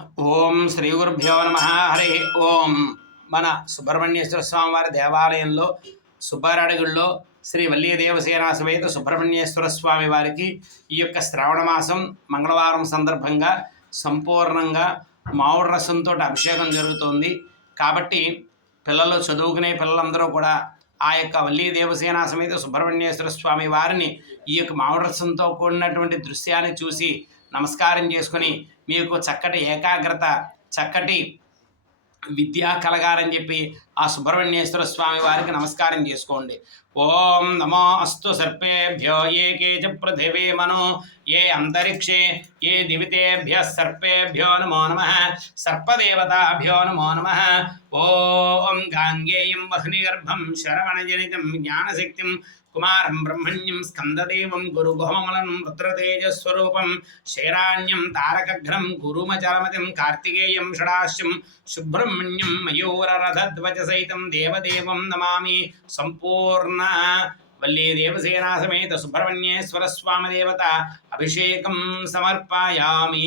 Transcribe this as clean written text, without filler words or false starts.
ఓం శ్రీ గురుభ్యో నమ. హరి ఓం. మన సుబ్రహ్మణ్యేశ్వర స్వామి వారి దేవాలయంలో సుబ్బారడుగుల్లో శ్రీ వల్లీ దేవసేన సమేత సుబ్రహ్మణ్యేశ్వర స్వామి వారికి ఈ యొక్క శ్రావణ మాసం మంగళవారం సందర్భంగా సంపూర్ణంగా మామిడి రసంతో అభిషేకం జరుగుతోంది. కాబట్టి పిల్లలు చదువుకునే పిల్లలందరూ కూడా ఆ యొక్క వల్లీ దేవసేన సమేత సుబ్రహ్మణ్యేశ్వర స్వామి వారిని ఈ యొక్క మామిడి రసంతో కూడినటువంటి దృశ్యాన్ని చూసి నమస్కారం చేసుకుని మీకు చక్కటి ఏకాగ్రత, చక్కటి విద్య కలగాలని చెప్పి ఆ సుబ్రహ్మణ్యేశ్వర స్వామి వారికి నమస్కారం చేసుకోండి. ఓం నమో అస్తు సర్పేభ్యో ఏకే చ పృథివీ మనో ఏ అంతరిక్షే ఏ దివితేభ్య సర్పేభ్యో నమో నమః సర్పదేవతాభ్యో నమో నమః. ఓం గాంగేయం వహ్నిగర్భం శరవణజనితం జ్ఞానశక్తిం కుమారం బ్రహ్మణ్యం స్కందదేవం గురుగుహమలం రుద్రతేజస్వరూపం శైరాణ్యం తారకఘ్నం గురుమచలమతిం కార్తికేయం షడాశ్యం సుబ్రహ్మణ్యం మయూరరథధ్వజ సహితం దేవదేవం నమామి. సంపూర్ణ వల్లీ దేవసేనా సమేత సుబ్రహ్మణ్యేశ్వర స్వామి దేవత అభిషేకం సమర్పయామి.